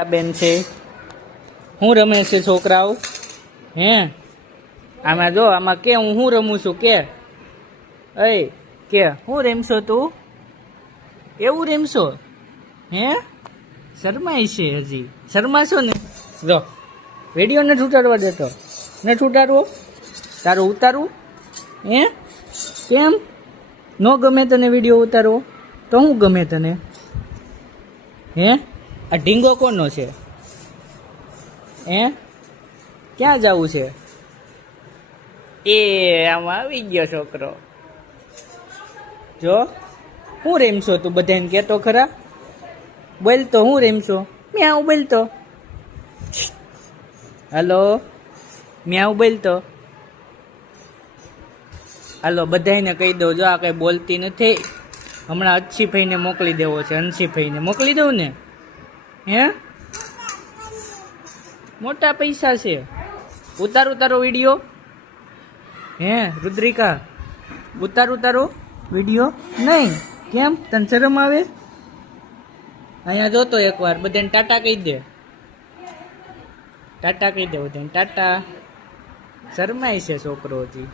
બેન છે હું રમે છે છોકરાઓ હે આમાં જો આમાં કે હું રમું છું કે હું રમશો તું એવું રમશો હે શરમાય છે હજી શરમાશો ને જો વિડીયો ને ઉતારવા દેતો ને ઉતારવો તારું ઉતારવું હે કેમ નો ગમે તને વિડીયો ઉતારવો તો હું ગમે તને હે આ ઢીંગો કોનો છે હે ક્યાં જવું છે એ આમાં આવી ગયો છોકરો જો હું રમશો તું બધાને કહેતો ખરા બોલતો હું રમશો મ્યાઉ બોલતો હલો મ્યાઉ બોલતો હાલો બધાને કહી દઉં જો આ કઈ બોલતી નથી હમણાં અચ્છી ભાઈને મોકલી દેવો છે અંશી ભાઈને મોકલી દઉં ને હે મોટા પૈસા છે ઉતારું તારો વિડીયો હે રુદ્રિકા ઉતારું તારો વિડીયો નહીં કેમ તને શરમ આવે અહીંયા જોતો એકવાર બધાને ટાટા કહી દે ટાટા કહી દે બધાને ટાટા શરમાય છે છોકરો હજી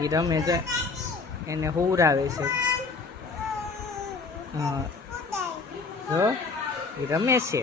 એ રમે છે એને હુવરાવે છે હા જો એ રમે છે